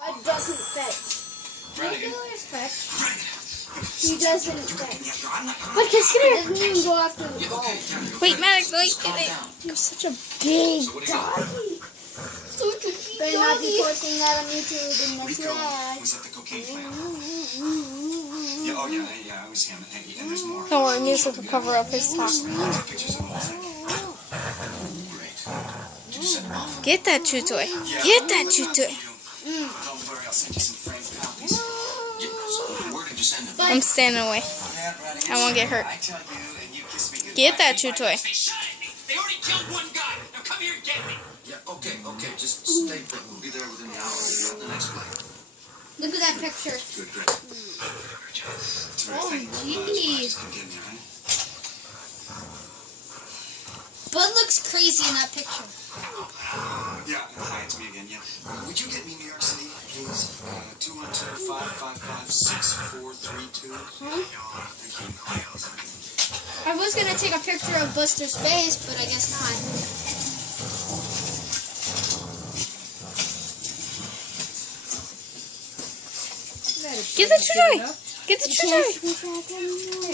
What doesn't fit? Regulars fit. He doesn't fit. Wait, because He doesn't even go after the ball. wait, Maddox, wait, wait. You're such a big doggy. Such a big Better not be doggy. posting that on YouTube in the Rico was at the cocaine plant. Yeah, oh yeah, it was him. And there's more. Don't worry, music will cover up his talk. Pictures of the whole thing. Great. Did you send them off? Get that chew toy. Get that chew toy. Don't worry, I'll send you some framed copies. Yeah, so where did you send them? I'm standing away. I won't get hurt. I tell you, and you kiss me goodbye. Get that chew toy. They shot at me. They already killed one guy. Now come here and get me. Yeah, okay, just stay put. We'll be there within the hour. You're on the next flight. Look at that picture. Good, great. Terrific. geez. Just come get me, all right? Bud looks crazy in that picture. Yeah, hi, it's me again, yeah. Would you get me New York City, please? 212-555-6432. Thank you. I was gonna take a picture of Buster's face, but I guess not. Get the chew toy. Get the chew toy.